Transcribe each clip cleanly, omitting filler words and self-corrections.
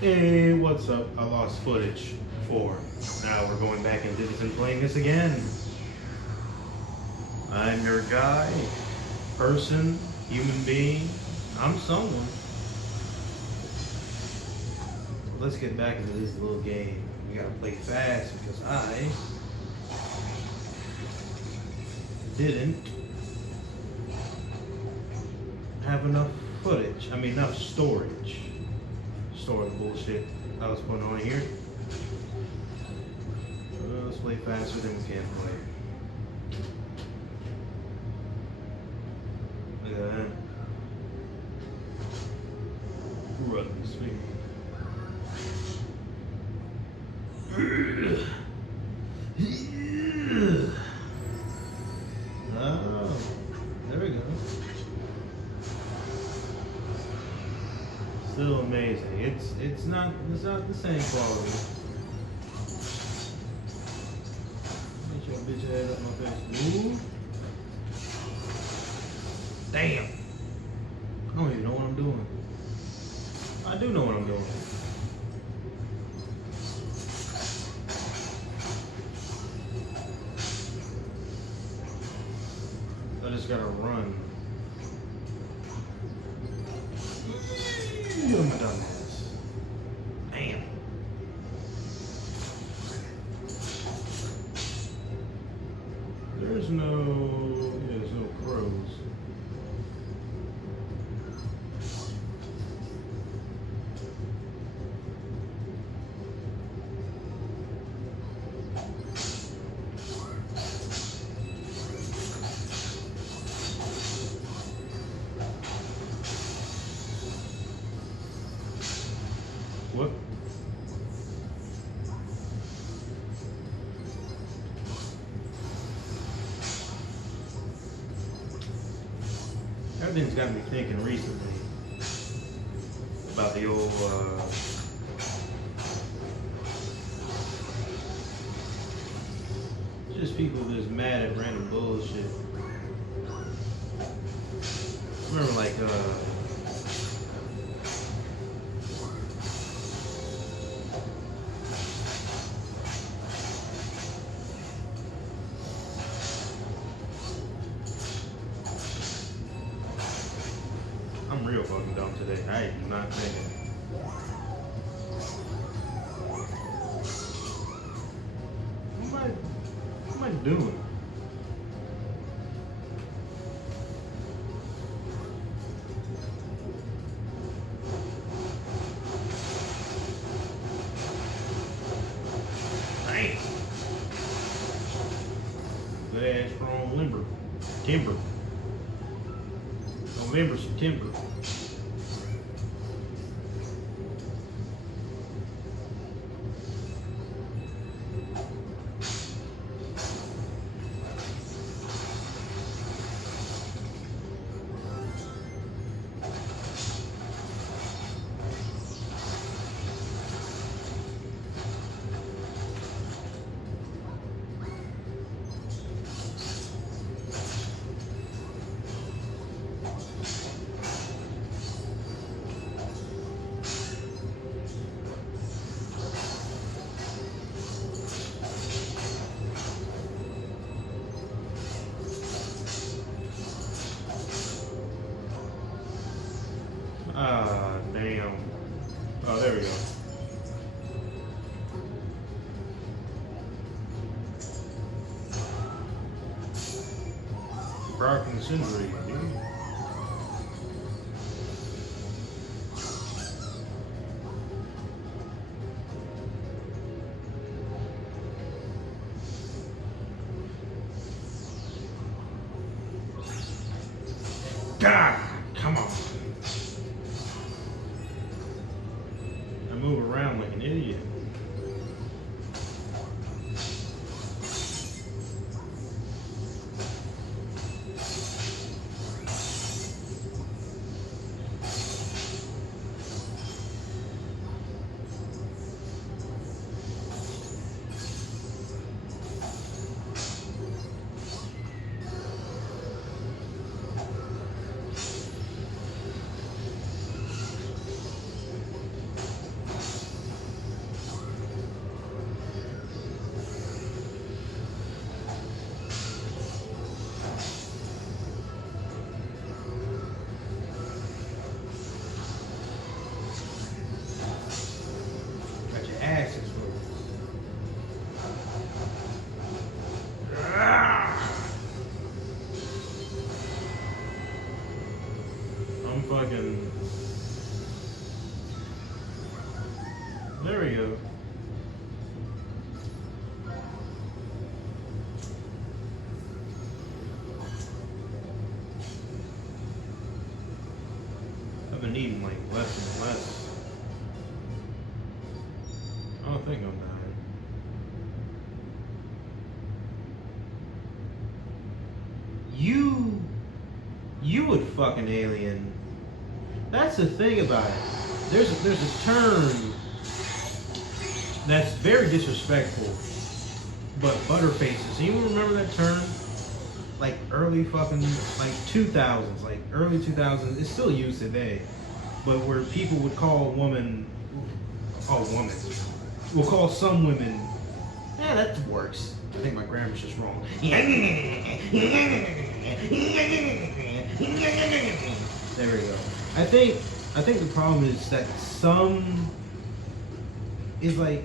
Hey, what's up? I lost footage for. Now we're going back into this and playing this again. I'm your guy, person, human being. I'm someone. Let's get back into this little game. We gotta play fast because I didn't have enough footage. Enough storage. Store the bullshit I was putting on here. Let's play faster than we can play. Look at that. Run speed. Oh, there we go. Still amazing. It's not the same quality. Get your bitch ass up my face. Move. Damn. I don't even know what I'm doing. I do know what I'm doing. I just gotta run. I'm a dumbass. Damn. There's no crows. What? Everything's got me thinking recently about the old just people just mad at random bullshit. Remember like I'm real fucking dumb today. I am not thinking. What am I doing? Damn. Good ass strong timber. November, September. Ah, damn. Oh, there we go. Brock and Sindri, dude. God, come on. I move around like an idiot. There we go. I've been eating like less and less. I don't think I'm dying. You would fuck an alien. That's the thing about it. There's a term that's very disrespectful, but butterfaces. Anyone remember that term? Like early fucking like 2000s, like early 2000s. It's still used today, but where people would call a woman, we'll call some women. Yeah, that works. I think my grammar's just wrong. There we go. I think the problem is that some is like,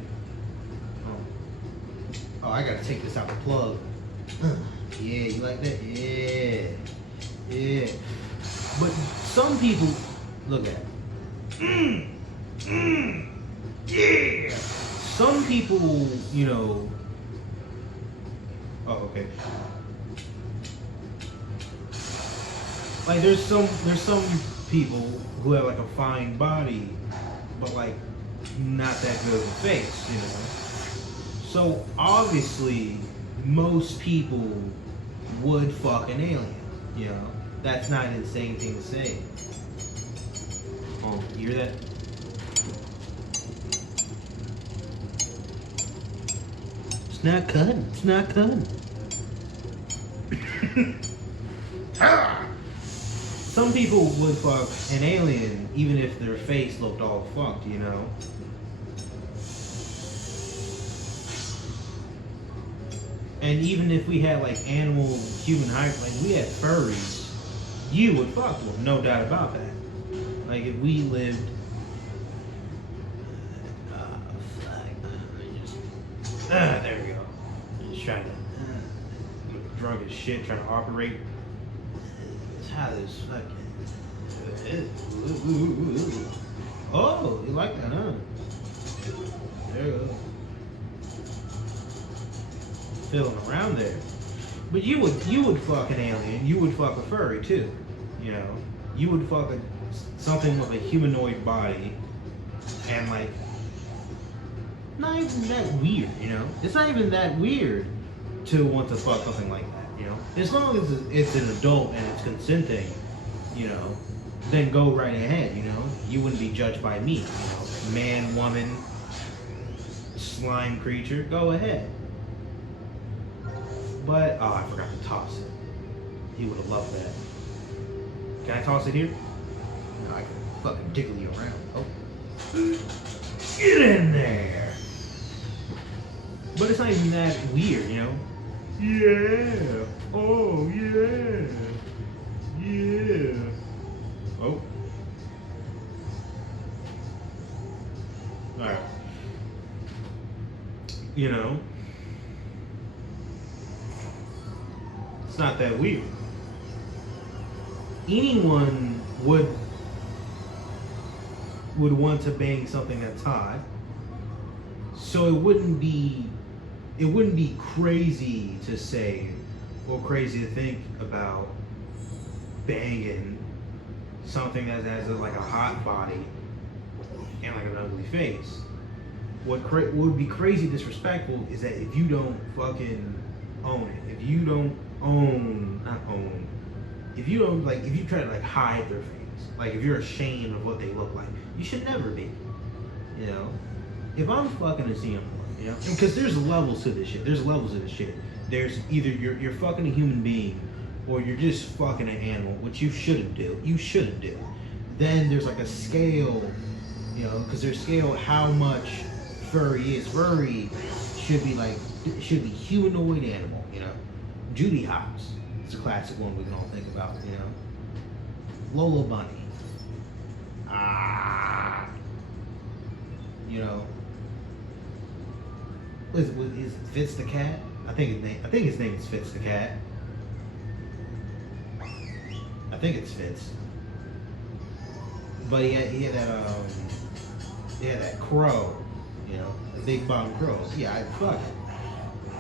oh, I gotta take this out the plug. Yeah, you like that? Yeah. But some people, look at it. Yeah. Some people, you know. Oh, okay. Like there's some people who have like a fine body, but like not that good of a face, you know. So obviously, most people would fuck an alien, you know. That's not an insane thing to say. Oh, you hear that? It's not cutting. It's not cutting. Some people would fuck an alien even if their face looked all fucked, you know. And even if we had like animal human hybrid, like we had furries, you would fuck them, no doubt about that. Like if we lived, there we go. Just trying to, drunk as shit, trying to operate. It's how this fucking. Oh, you like that, huh? There you go. Filling around there. But you would fuck an alien. You would fuck a furry too. You know, you would fuck something with a humanoid body, and like, not even that weird. You know, it's not even that weird to want to fuck something like that. You know, as long as it's an adult and it's consenting, you know, then go right ahead. You know, you wouldn't be judged by me. You know, man, woman, slime creature, go ahead. But, oh, I forgot to toss it. He would have loved that. Can I toss it here? No, I can fucking tickle you around. Oh. Get in there! But it's not even that weird, you know? Yeah! Oh, yeah! Yeah! Oh. Alright. You know? It's not that weird. Anyone would want to bang something that's hot, so it wouldn't be crazy to say or crazy to think about banging something that has like a hot body and like an ugly face. What would be crazy disrespectful is that if you don't fucking own it, if you don't if you don't like, if you try to like hide their face, like if you're ashamed of what they look like, you should never be. You know, if I'm fucking a CM1, you know, because there's levels to this shit. There's levels to this shit. There's either you're fucking a human being, or you're just fucking an animal, which you shouldn't do. You shouldn't do. Then there's like a scale, you know, because there's scale how much furry is. Furry should be humanoid animal, you know. Judy Hopps. It's a classic one we can all think about, you know. Lola Bunny. You know. Is it Fitz the cat? I think his name is Fitz the cat. I think it's Fitz. But he had that crow. You know, a big bottom girl. Yeah, I'd fuck it.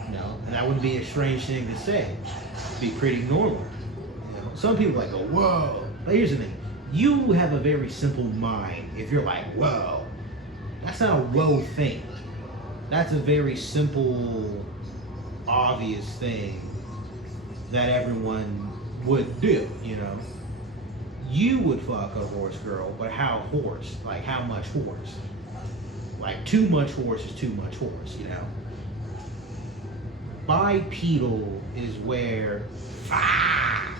You know, and that wouldn't be a strange thing to say. It'd be pretty normal. You know, some people like go, whoa. But here's the thing: you have a very simple mind. If you're like, whoa, that's not a whoa thing. That's a very simple, obvious thing that everyone would do. You know, you would fuck a horse girl, but how horse? Like how much horse? Like too much horse is too much horse. You know. Bipedal is where fuck,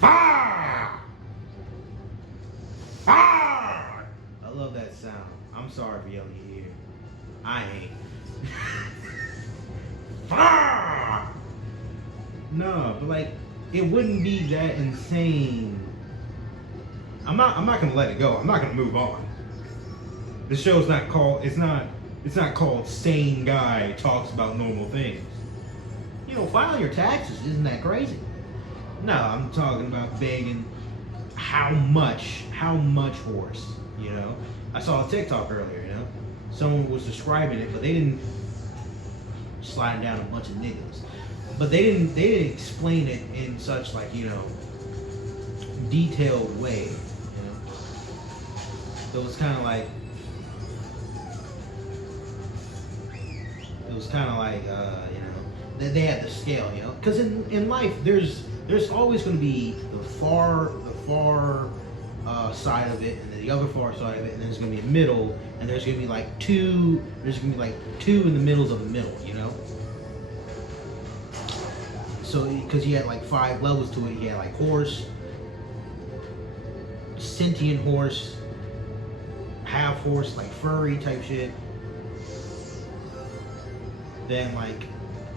fuck, fuck. I love that sound. I'm sorry for yelling in your ear. I ain't. Fuck. No, but like it wouldn't be that insane. I'm not gonna let it go. I'm not gonna move on. The show's not called. It's not called Sane Guy Talks About Normal Things. You know, filing your taxes, isn't that crazy? No, I'm talking about begging how much horse, you know? I saw a TikTok earlier, you know? Someone was describing it, but they didn't slide down a bunch of niggas. But they didn't explain it in such like, you know, detailed way, you know? So it was kinda like you know, they had the scale, you know, because in life there's always going to be the far side of it, and then the other far side of it, and then there's going to be a middle, and there's going to be like two in the middles of the middle, you know. So because you had like 5 levels to it, you had like horse, sentient horse, half horse, like furry type shit, then like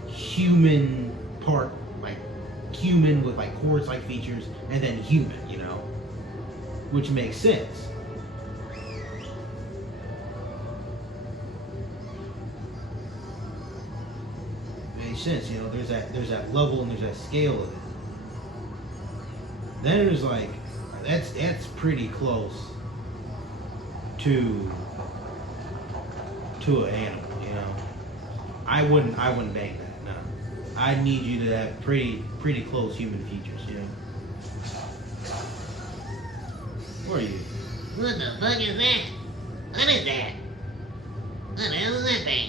human part, like human with like horse-like features, and then human, you know, which makes sense. Makes sense, you know. There's that level and there's that scale of it. Then there's like that's pretty close to an animal, you know. I wouldn't bang that. No, I need you to have pretty close human features. You know. Where are you? What the fuck is that? What is that? What the hell is that thing?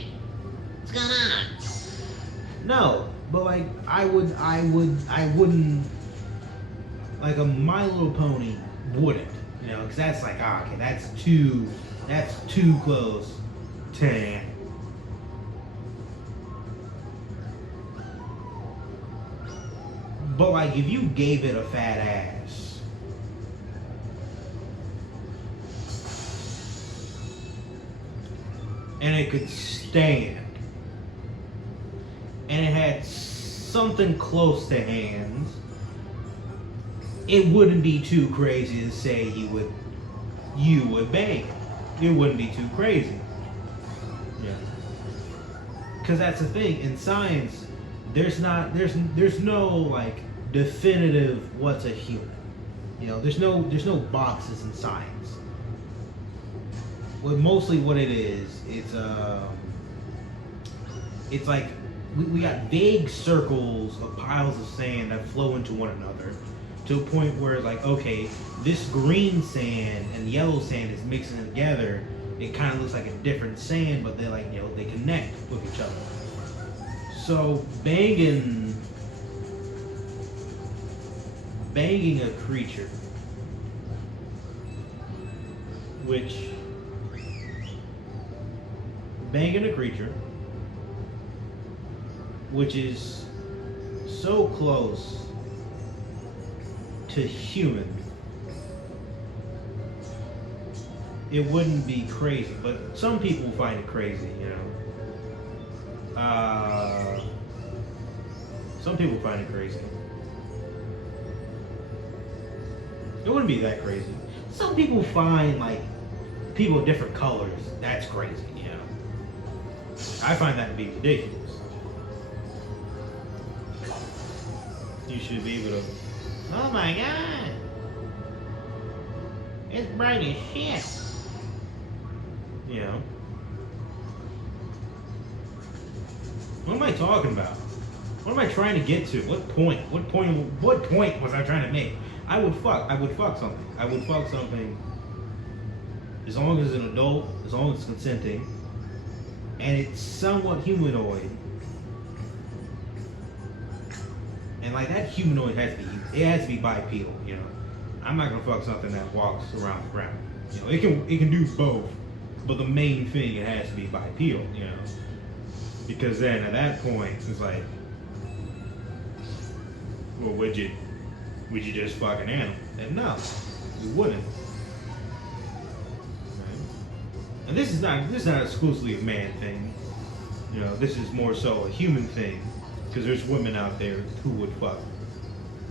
What's going on? No, but like I wouldn't like a My Little Pony wouldn't, you know, because that's like okay, that's too close to. But like if you gave it a fat ass, and it could stand, and it had something close to hands, it wouldn't be too crazy to say you would bang it. It wouldn't be too crazy. Yeah. Because that's the thing in science. There's no like definitive what's a human. You know, there's no boxes in science. Mostly what it is, it's like we got vague circles of piles of sand that flow into one another to a point where like, okay, this green sand and yellow sand is mixing together. It kind of looks like a different sand, but they like, you know, they connect with each other. So banging a creature, which is so close to human, it wouldn't be crazy, but some people find it crazy, you know. Some people find it crazy. It wouldn't be that crazy. Some people find like people of different colors, that's crazy, you know. I find that to be ridiculous. You should be able to, oh my god, it's bright as shit. You know. talking about? What am I trying to get to? What point? What point was I trying to make? I would fuck something. I would fuck something as long as it's an adult, as long as it's consenting, and it's somewhat humanoid. And like that humanoid has to be bipedal, you know. I'm not gonna fuck something that walks around the ground. You know, it can do both, but the main thing, it has to be bipedal, you know. Because then at that point it's like, well, would you just fuck an animal? And no, you wouldn't. Right? And this is not exclusively a man thing. You know, this is more so a human thing. Because there's women out there who would fuck.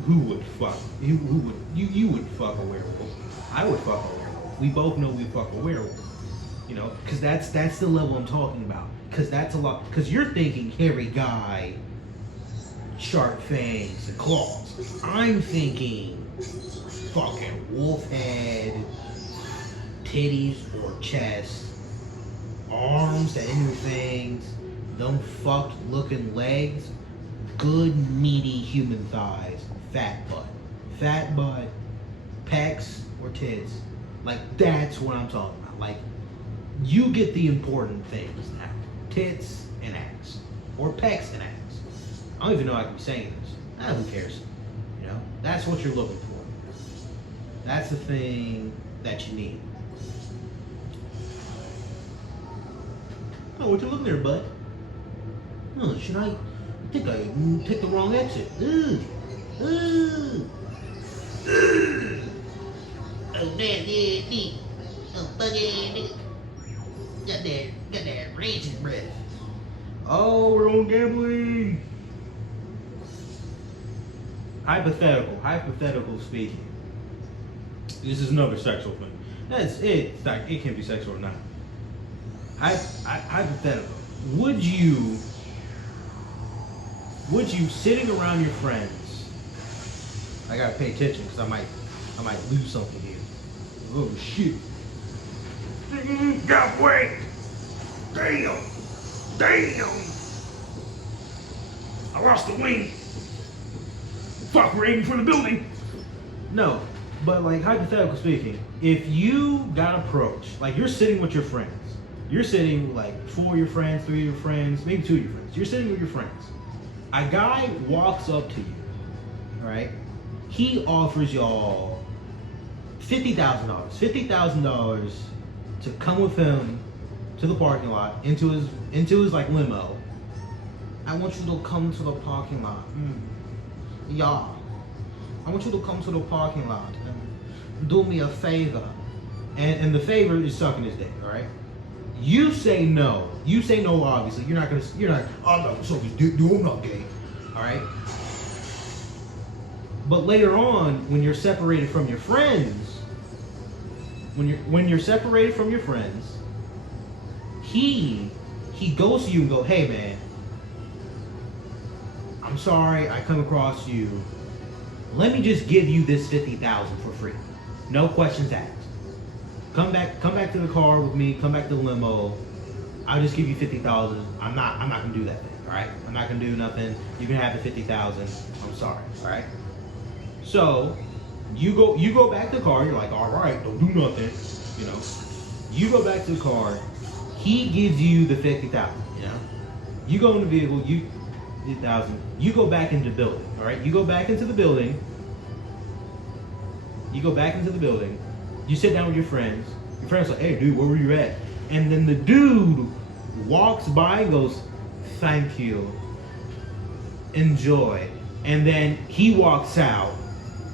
You would fuck a werewolf. I would fuck a werewolf. We both know we fuck a werewolf. You know, because that's the level I'm talking about. Because that's a lot. Because you're thinking hairy guy, sharp fangs and claws. I'm thinking fucking wolf head, titties or chest, arms that enter things, them fucked looking legs, good meaty human thighs, fat butt, pecs or tits. Like that's what I'm talking about. Like you get the important things now. Tits and ass. Or pecs and ass. I don't even know I can be saying this. Who cares? You know? That's what you're looking for. That's the thing that you need. Oh, what you looking there, bud? Oh, should I think I picked the wrong exit. Ugh. Oh, that. Oh, buggy. Got that rancid breath. Oh, we're on gambling. Hypothetical speaking. This is another sexual thing. That's it. It's like it can be sexual or not. Hypothetical. Would you sitting around your friends? I gotta pay attention because I might lose something here. Oh shit! Got away! Damn! I lost the wing. Fuck, we're aiming for the building. No, but like hypothetical speaking, if you got approached, like you're sitting with your friends, you're sitting like 4 of your friends, 3 of your friends, maybe 2 of your friends. You're sitting with your friends. A guy walks up to you, right? He offers y'all $50,000. $50,000 to come with him to the parking lot, into his like limo. I want you to come to the parking lot. Yeah. I want you to come to the parking lot and do me a favor. And the favor is sucking his dick, alright? You say no. You say no, obviously. You're not, I'm not suck his dick, dude, I'm not gay. Alright? But later on, when you're separated from your friends, when you're separated from your friends, he goes to you and go, hey man, I'm sorry I come across you. Let me just give you this $50,000 for free. No questions asked. Come back to the car with me, come back to the limo. I'll just give you $50,000. I'm not gonna do that thing, alright? I'm not gonna do nothing. You can have the $50,000. I'm sorry, alright? So you go back to the car, you're like, alright, don't do nothing, you know. You go back to the car, he gives you the $50,000, you know. You go in the vehicle, you go back into the building, alright? You go back into the building. You sit down with your friends. Your friends are like, hey dude, where were you at? And then the dude walks by and goes, thank you. Enjoy. And then he walks out.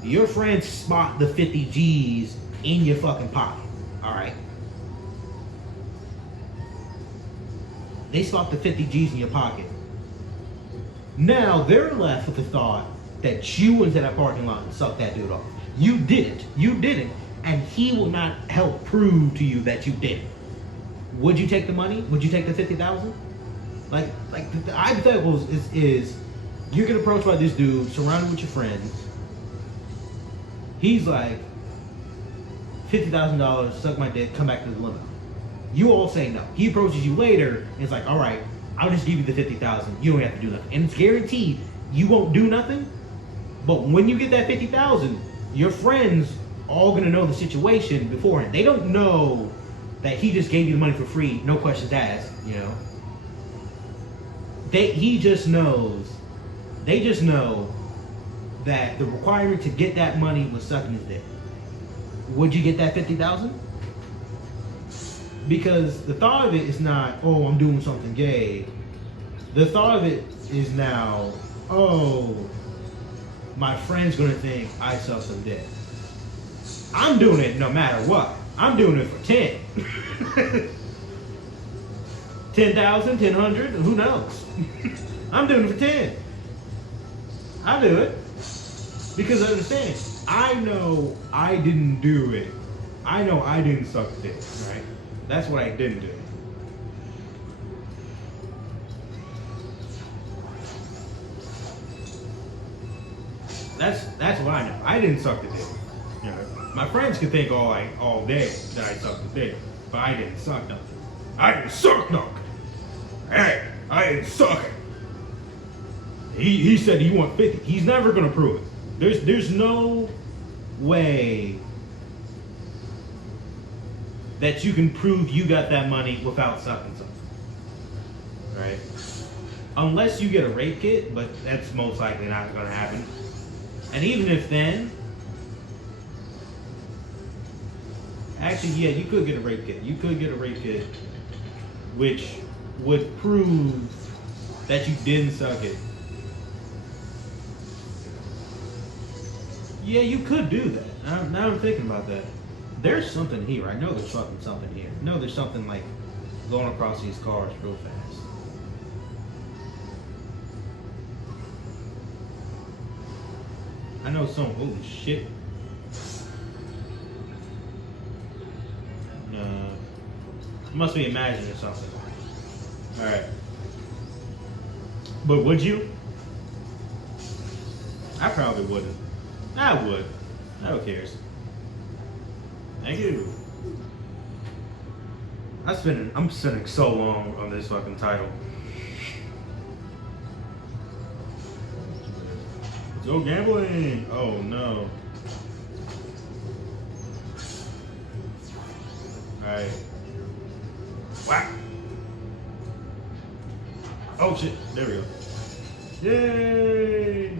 Your friends spot the 50 G's in your fucking pocket. Alright? They spot the 50 G's in your pocket. Now they're left with the thought that you went to that parking lot and sucked that dude off. You didn't. And he will not help prove to you that you didn't. Would you take the money? Would you take the $50,000? Like the hypothetical is you get approached by this dude, surrounded with your friends. He's like, $50,000, suck my dick, come back to the limo. You all say no. He approaches you later and it's like, all right, I'll just give you the 50,000. You don't have to do nothing, and it's guaranteed you won't do nothing. But when you get that 50,000, your friends all gonna know the situation beforehand. They don't know that he just gave you the money for free, no questions asked. You know, he just knows. They just know that the requirement to get that money was sucking his dick. Would you get that 50,000? Because the thought of it is not, oh, I'm doing something gay. The thought of it is now, oh, my friend's gonna think I suck some dick. I'm doing it no matter what. I'm doing it for 10. 10,000, 10,100, who knows? I'm doing it for 10. I'll do it. Because I understand. I know I didn't do it. I know I didn't suck dick, right? That's what I didn't do. That's what I know. I didn't suck the dick. You know, my friends could think all day that I sucked the dick, but I didn't suck nothing. I didn't suck nothing. Hey, I didn't suck it. He said he want 50. He's never gonna prove it. There's no way that you can prove you got that money without sucking something. Right? Unless you get a rape kit, but that's most likely not gonna happen. And even if then, actually, yeah, you could get a rape kit. You could get a rape kit, which would prove that you didn't suck it. Yeah, you could do that. Now I'm thinking about that. There's something here. I know there's fucking something here. No, there's something like going across these cars real fast. I know some. Holy shit. No. Must be imagining something. Alright. But would you? I probably wouldn't. I would. Who cares? Thank you. I'm spending so long on this fucking title. Let's go gambling. Oh no. Alright. Whack. Oh shit. There we go. Yay!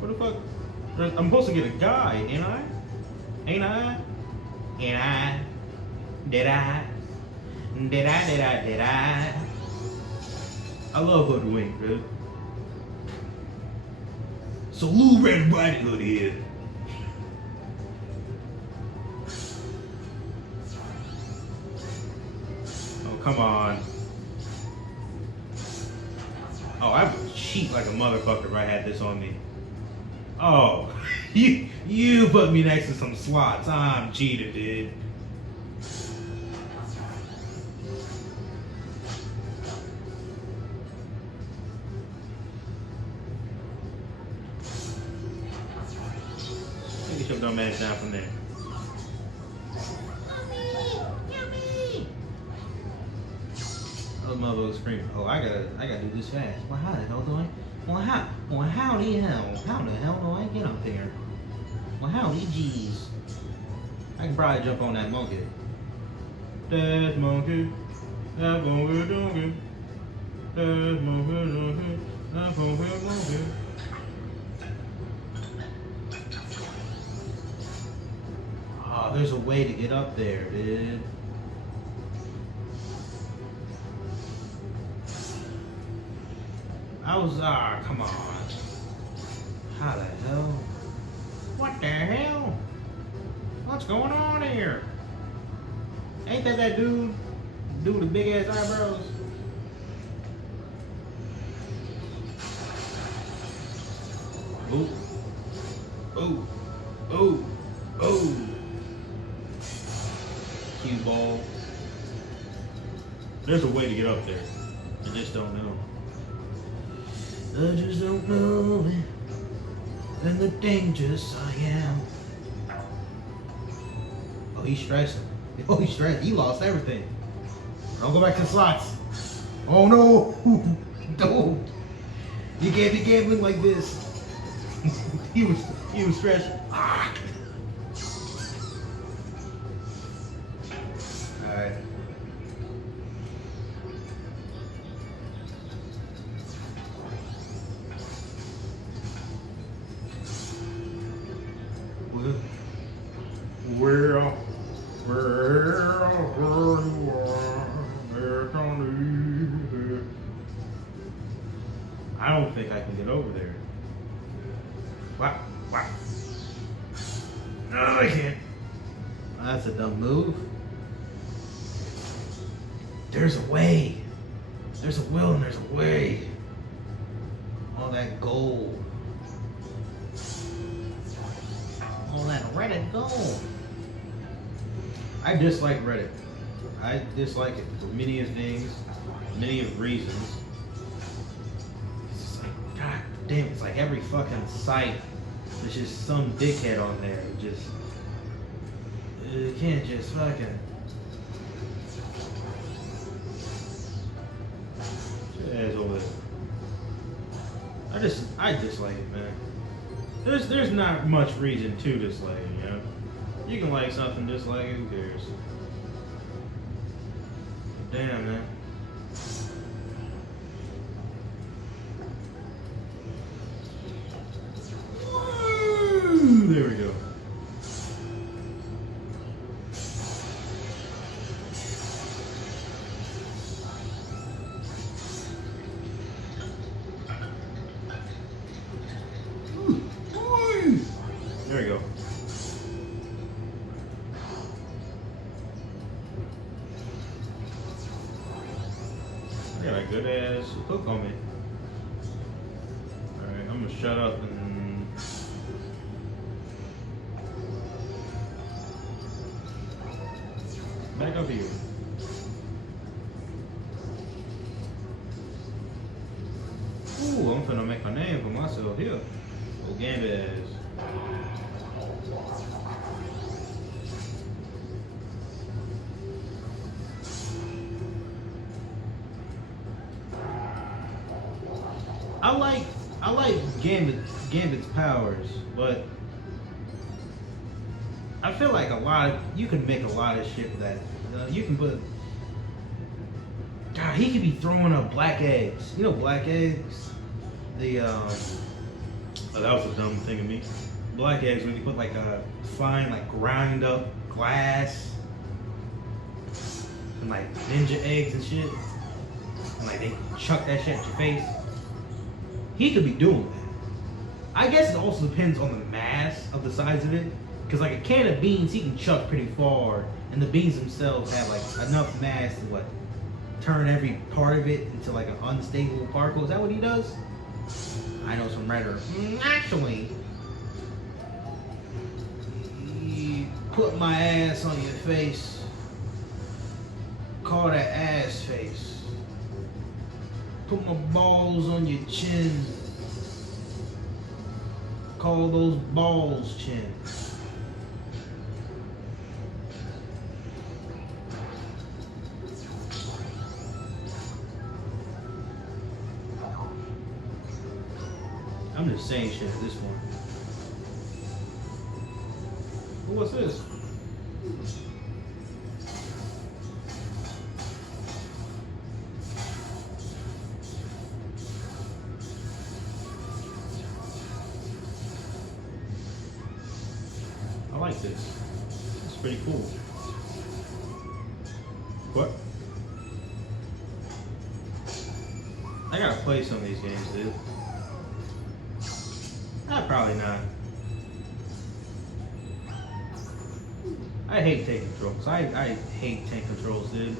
What the fuck? I'm supposed to get a guy, ain't I? Ain't I? Ain't I? Did I? Did I? Did I? Did I? I love Hoodwink, dude. So Lou Red Riding Hood here. Oh, come on. Oh, I would cheat like a motherfucker if I had this on me. Oh, you put me next to some slots. I'm cheated, dude. Get your dumb ass down from there. Yummy! Oh, motherfucker screaming. Oh, I gotta do this fast. Well, how the hell do I? Well, how the hell do I get up there? Well, howdy geez. I can probably jump on that monkey. That monkey, that monkey donkey. That monkey donkey, that monkey monkey. Oh, there's a way to get up there, dude. Come on. How the hell? What the hell? What's going on here? Ain't that dude? Dude with the big ass eyebrows? Ooh. Ooh. Ooh. Ooh. Cue ball. There's a way to get up there. I just don't know. I just don't know it, and the dangerous I am. Oh, he's stressing. Oh, he's stressed. He lost everything. Don't go back to the slots. Oh no! Don't. You can't be gambling like this. he was stressed. Ah. All right. I don't think I can get over there. Wow. No, I can't. That's a dumb move. There's a way. There's a will and there's a way. All that gold. All that Reddit gold. I dislike Reddit. I dislike it for many of things, many of reasons. It's like, God damn, it's like every fucking site, there's just some dickhead on there. Just, you can't just fucking. Ass over there. I dislike it, man. There's not much reason to dislike it, you know. You can like something, dislike it, who cares? Damn, man. Woo! There we go. There we go. I got a good ass hook on me. Alright, I'm gonna shut up and back up here. Ooh, I'm finna make a name for myself here. Oh, Gambit ass. I like Gambit's powers, but I feel like you can make a lot of shit with that. You can put. God, he could be throwing up black eggs. You know black eggs? Oh, that was a dumb thing of me. Black eggs when you put like a fine, like grind up glass and like ninja eggs and shit, and like they chuck that shit at your face. He could be doing that. I guess it also depends on the mass of the size of it. Because like a can of beans, he can chuck pretty far. And the beans themselves have like enough mass to what? Turn every part of it into like an unstable particle. Is that what he does? I know some writer. Actually, he put my ass on your face. Call that ass face. Put my balls on your chin. Call those balls chin. I'm just saying shit at this point. Well, what's this? I like this. It's pretty cool. What? I gotta play some of these games, dude. Probably not. I hate tank controls. I hate tank controls, dude.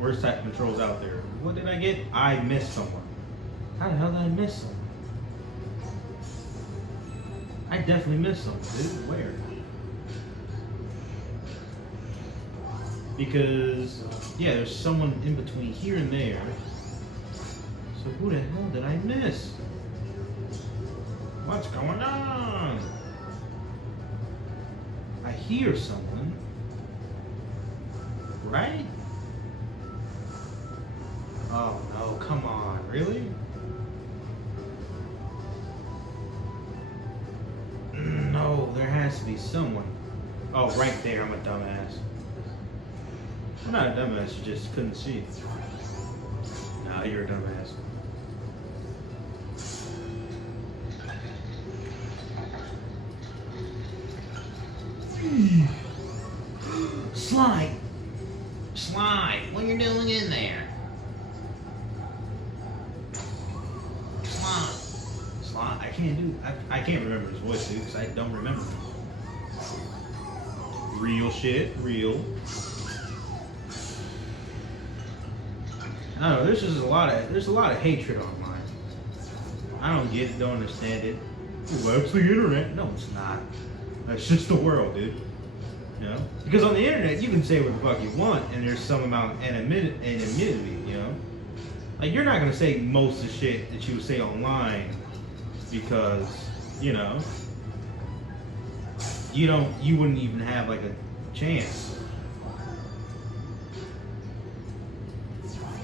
Worst type of controls out there. What did I get? I missed someone. How the hell did I miss someone? I definitely missed someone, dude. Where? Because, yeah, there's someone in between here and there. So who the hell did I miss? What's going on? I hear someone, right? Oh no, come on, really? No, there has to be someone. Oh, right there, I'm a dumbass. I'm not a dumbass, you just couldn't see. Nah, you're a dumbass. Slide! Slide, what you doing in there? Slide. Slide? I can't do. I can't remember his voice, dude, because I don't remember him. Real shit, real. I don't know. There's just a lot of hatred online. I don't get it, don't understand it. Well, that's the internet. No, it's not. That's just the world, dude. You know? Because on the internet, you can say what the fuck you want, and there's some amount of anonymity, you know? Like, you're not gonna say most of the shit that you would say online because, you know, you wouldn't even have, like, a chance.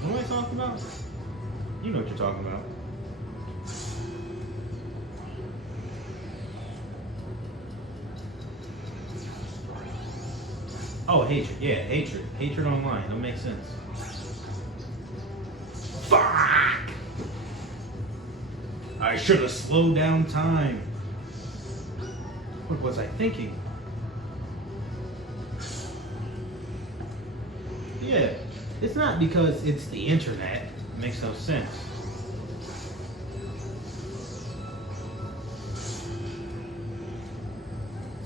What am I talking about? You know what you're talking about. Oh, hatred. Yeah, hatred. Hatred online. That makes sense. Fuck! I should have slowed down time. What was I thinking? Yeah, it's not because it's the internet. It makes no sense.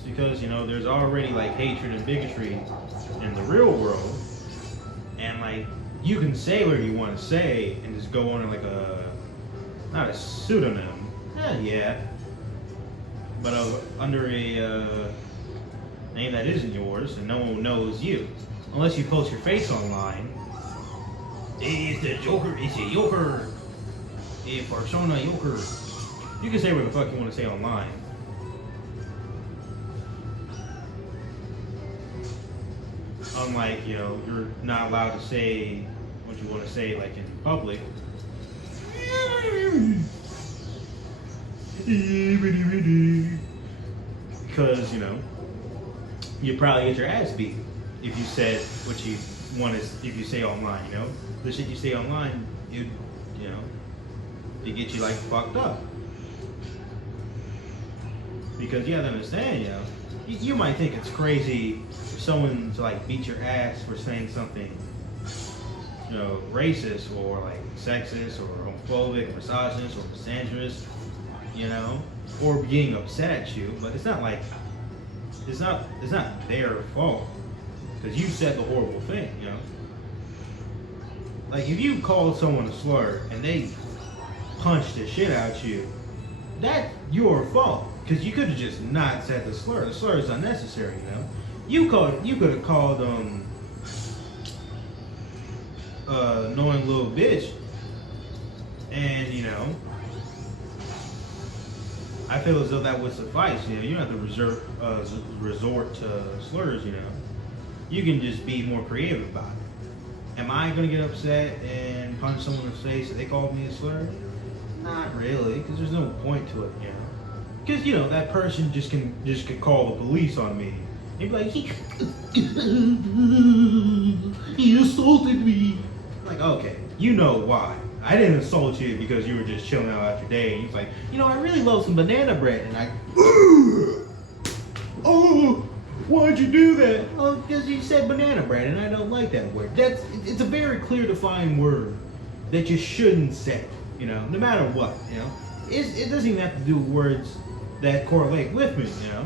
Because, you know, there's already like hatred and bigotry in the real world, and like you can say whatever you want to say and just go on like a, not a pseudonym, yeah, but under a name that isn't yours and no one knows you, unless you post your face online. It's the Joker, it's a Joker, a persona Joker. You can say what the fuck you want to say online. Unlike, you know, you're not allowed to say what you want to say, like in public. Because, you know, you probably get your ass beat if you said what you want to, if you say online, you know? The shit you say online, you know, it get you like fucked up. Because you have to understand, you know, you might think it's crazy for someone to like beat your ass for saying something, you know, racist or like sexist or homophobic or misogynist or misandrist, you know, or getting upset at you. But it's not like it's not their fault because you said the horrible thing, you know. Like if you called someone a slur and they punched the shit out you, that's your fault. Because you could have just not said the slur. The slur is unnecessary, you know. You could have called annoying little bitch, and you know, I feel as though that would suffice. You know, you don't have to resort to slurs. You know, you can just be more creative about it. Am I gonna get upset and punch someone in the face if they called me a slur? Not really, because there's no point to it, you know. Because, you know, that person just could call the police on me. They'd be like, he assaulted me. Like, okay, you know why. I didn't assault you because you were just chilling out after day. And he's like, you know, I really love some banana bread. And I, oh, why'd you do that? Oh, because you said banana bread and I don't like that word. It's a very clear defined word that you shouldn't say, you know, no matter what, you know. It doesn't even have to do with words that correlate with me, you know.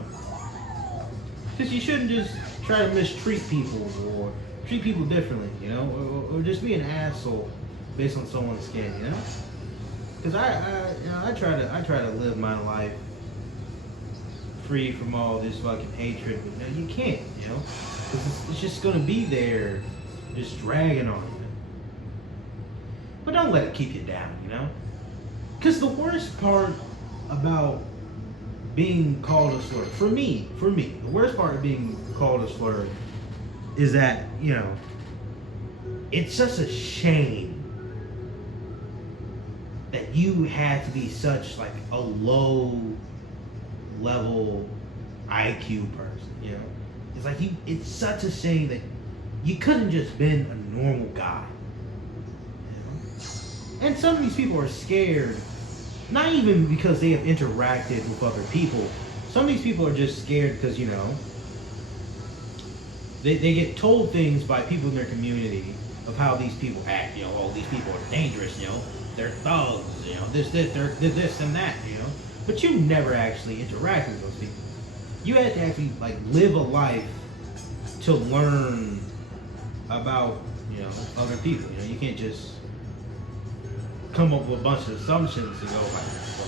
Because you shouldn't just try to mistreat people or treat people differently, you know, or just be an asshole based on someone's skin, you know. Because I try to live my life free from all this fucking hatred, but you can't, you know, because it's just gonna be there, just dragging on you. But don't let it keep you down, you know. Because the worst part about being called a slur, for me, the worst part of being called a slur is that, it's just a shame that you had to be such like a low level IQ person, It's like it's such a shame that you couldn't just been a normal guy. And some of these people are scared, not even because they have interacted with other people. Some of these people are just scared because, they get told things by people in their community of how these people act. Oh, these people are dangerous, they're thugs, they're this and that, But you never actually interacted with those people. You had to actually like live a life to learn about, other people. You can't just come up with a bunch of assumptions and go like, well,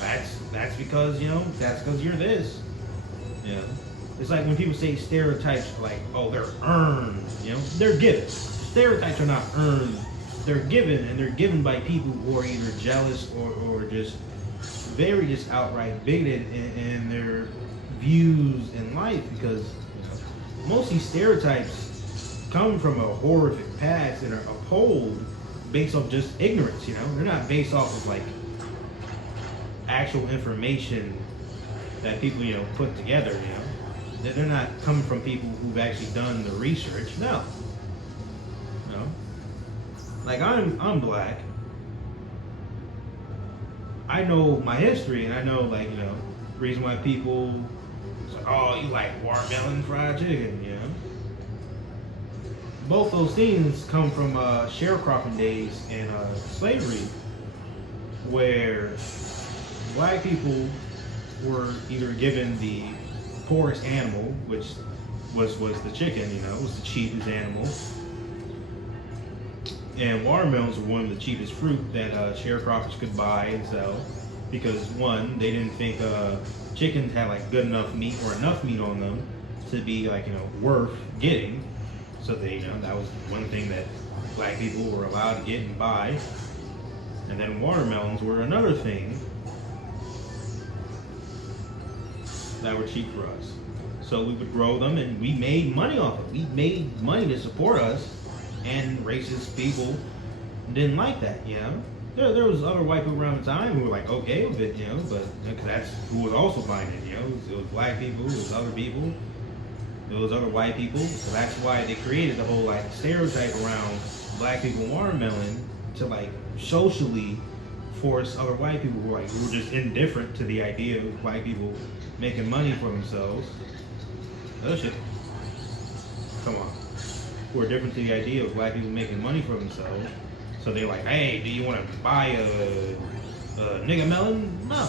that's because you're this. It's like when people say stereotypes, like, oh, they're earned. They're given. Stereotypes are not earned. They're given, and they're given by people who are either jealous or just very just outright bigoted in their views in life, because most of these stereotypes come from a horrific past and are uphold based off just ignorance. They're not based off of like actual information that people put together. They're not coming from people who've actually done the research. No. Like I'm black. I know my history, and I know reason why people it's like, oh, you like watermelon fried chicken, Both those things come from sharecropping days and slavery, where black people were either given the poorest animal, which was the chicken, it was the cheapest animal. And watermelons were one of the cheapest fruit that sharecroppers could buy and sell, because one, they didn't think chickens had like good enough meat or enough meat on them to be like worth getting. So they that was one thing that black people were allowed to get and buy. And then watermelons were another thing that were cheap for us. So we would grow them, and we made money off it. We made money to support us. And racist people didn't like that, There was other white people around the time who were like okay with it, but because that's who was also buying it, It was black people, it was other people, it was other white people. So that's why they created the whole like stereotype around black people and watermelon to like socially force other white people who were just indifferent to the idea of black people making money for themselves. That shit. Come on. Who are different to the idea of black people making money for themselves. So they're like, hey, do you want to buy a nigga melon? No,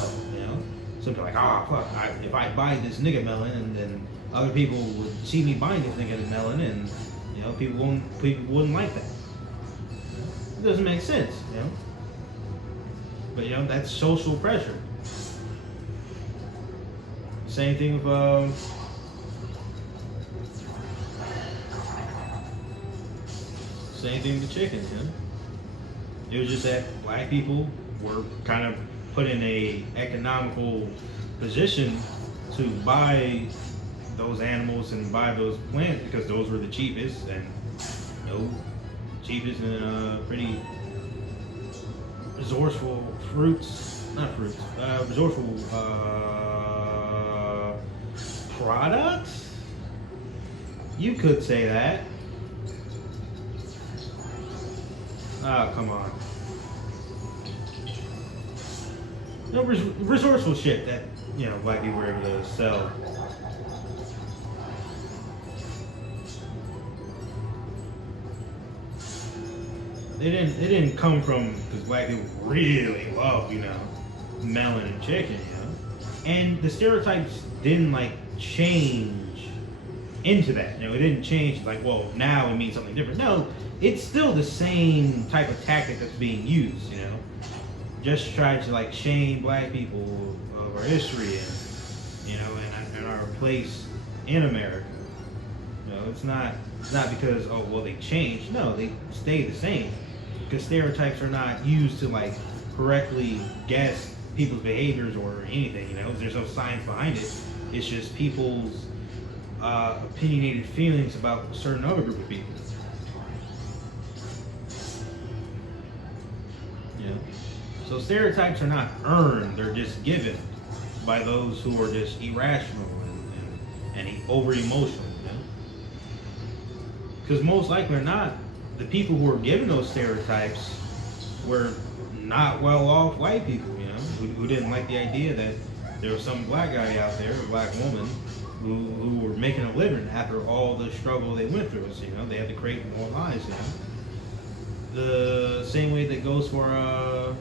So they're like, oh, fuck, if I buy this nigga melon, and then other people would see me buying this nigga melon, and people wouldn't like that. It doesn't make sense, But that's social pressure. Same thing with same thing with chickens, It was just that black people were kind of put in a economical position to buy those animals and buy those plants because those were the cheapest and cheapest and pretty resourceful resourceful products. You could say that. Oh, come on. Resourceful shit that, black people were able to sell. It didn't come from because black people really love, melon and chicken, And the stereotypes didn't change into that. It didn't change like, well, now it means something different. No, it's still the same type of tactic that's being used, Just try to shame black people of our history and our place in America. It's not because they changed. No, they stay the same. Because stereotypes are not used to correctly guess people's behaviors or anything. There's no science behind it. It's just people's opinionated feelings about a certain other group of people. So stereotypes are not earned; they're just given by those who are just irrational and over emotional. Because most likely or not, the people who are given those stereotypes were not well-off white people, who didn't like the idea that there was some black guy out there, a black woman, who were making a living after all the struggle they went through. So, they had to create more lives. The same way that goes for our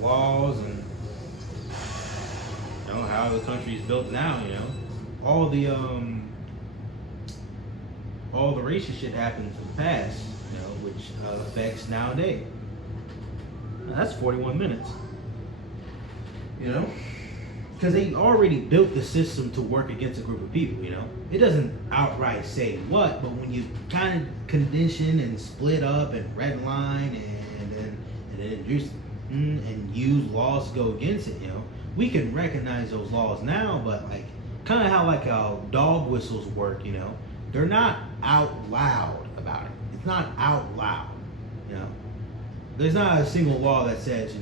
laws and how the country is built now. All the racist shit happened in the past, which affects nowadays. Now, that's 41 minutes. Because they already built the system to work against a group of people. It doesn't outright say what, but when you kind of condition and split up and redline and introduce and use laws to go against it, we can recognize those laws now, but like kind of how dog whistles work, they're not out loud about it. It's not out loud, There's not a single law that says,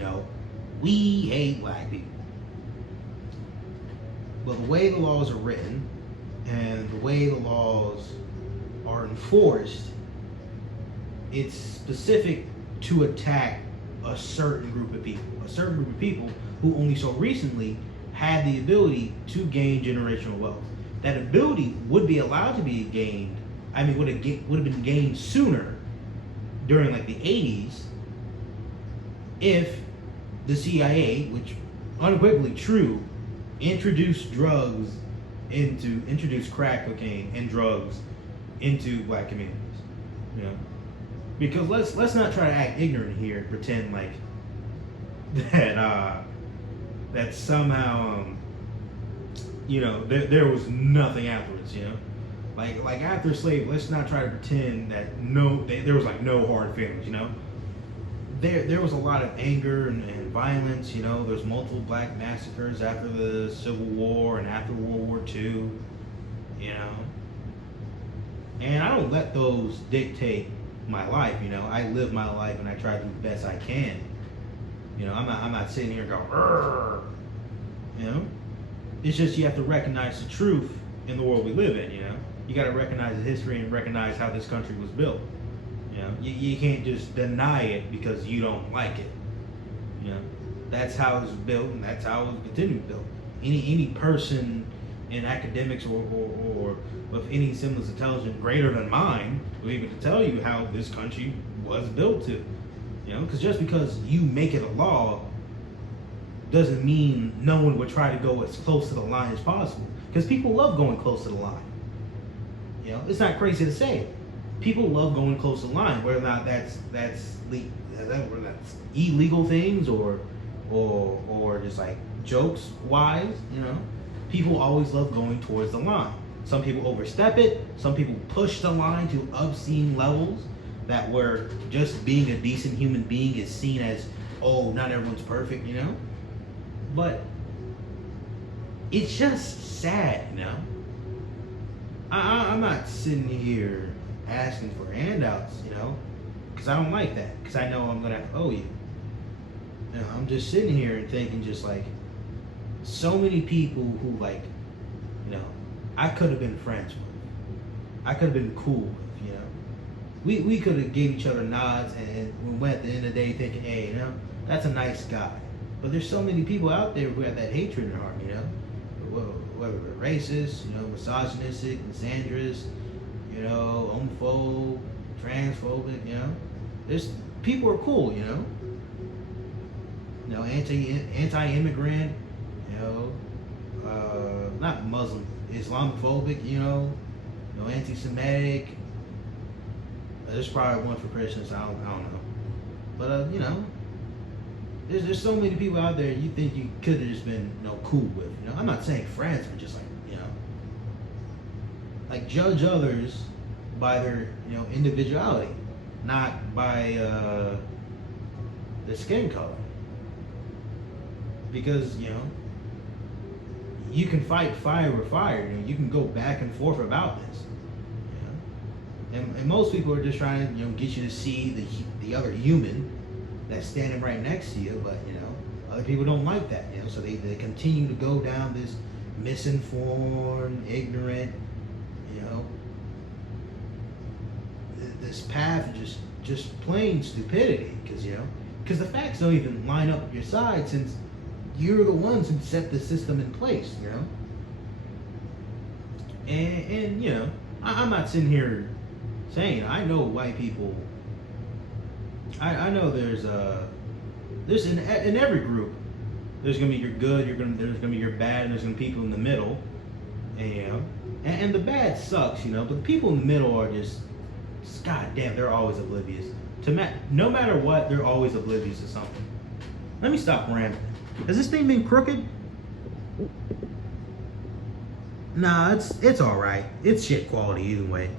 we hate black people. But the way the laws are written and the way the laws are enforced, it's specific to attack a certain group of people who only so recently had the ability to gain generational wealth. That ability would be allowed to be gained, would have been gained sooner during like the 80s if the CIA, which unequivocally true, introduced crack cocaine and drugs into black communities. Because let's not try to act ignorant here and pretend like that somehow there was nothing afterwards. Like after slavery, let's not try to pretend that there was like no hard feelings. There was a lot of anger and violence. There's multiple black massacres after the Civil War and after World War II. And I don't let those dictate my life. I live my life and I try to do the best I can. I'm not sitting here going, "Rrr." It's just you have to recognize the truth in the world we live in. You got to recognize the history and recognize how this country was built. You can't just deny it because you don't like it. That's how it was built and that's how it will continue to be built. Any person in academics or with any semblance of intelligence greater than mine will be able to tell you how this country was built to. Because just because you make it a law doesn't mean no one would try to go as close to the line as possible. Because people love going close to the line. It's not crazy to say. People love going close to the line, whether or not that's illegal things or just like jokes wise. People always love going towards the line. Some people overstep it. Some people push the line to obscene levels that where just being a decent human being is seen as, oh, not everyone's perfect, But it's just sad, I'm not sitting here asking for handouts, because I don't like that, because I know I'm going to have to owe you. I'm just sitting here and thinking just like, so many people who I could have been friends with. I could have been cool with, We could have gave each other nods and we went at the end of the day thinking, hey, that's a nice guy. But there's so many people out there who have that hatred in their heart, whether they're racist, misogynistic, misandrous, homophobe, transphobic, There's people are cool, anti-immigrant, not Muslim, Islamophobic, anti-Semitic. There's probably one for Christians. I don't know, but there's so many people out there you think you could have just been cool with. I'm not saying friends, but just like judge others by their individuality, not by their skin color. Because, you know, you can fight fire with fire. You know, you can go back and forth about this. You know? And most people are just trying to, you know, get you to see the other human that's standing right next to you. But, you know, other people don't like that. You know, so they continue to go down this misinformed, ignorant, you know, this path of just plain stupidity. Because, you know, because the facts don't even line up with your side, since you're the ones who set the system in place, you know? And you know, I'm not sitting here saying, I know white people, I know there's in every group, there's gonna be your good, there's gonna be your bad, and there's gonna be people in the middle, and, you know, and the bad sucks, you know, but the people in the middle are just goddamn, they're always oblivious. No matter what, they're always oblivious to something. Let me stop rambling. Has this thing been crooked? Nah, it's all right. It's shit quality either way.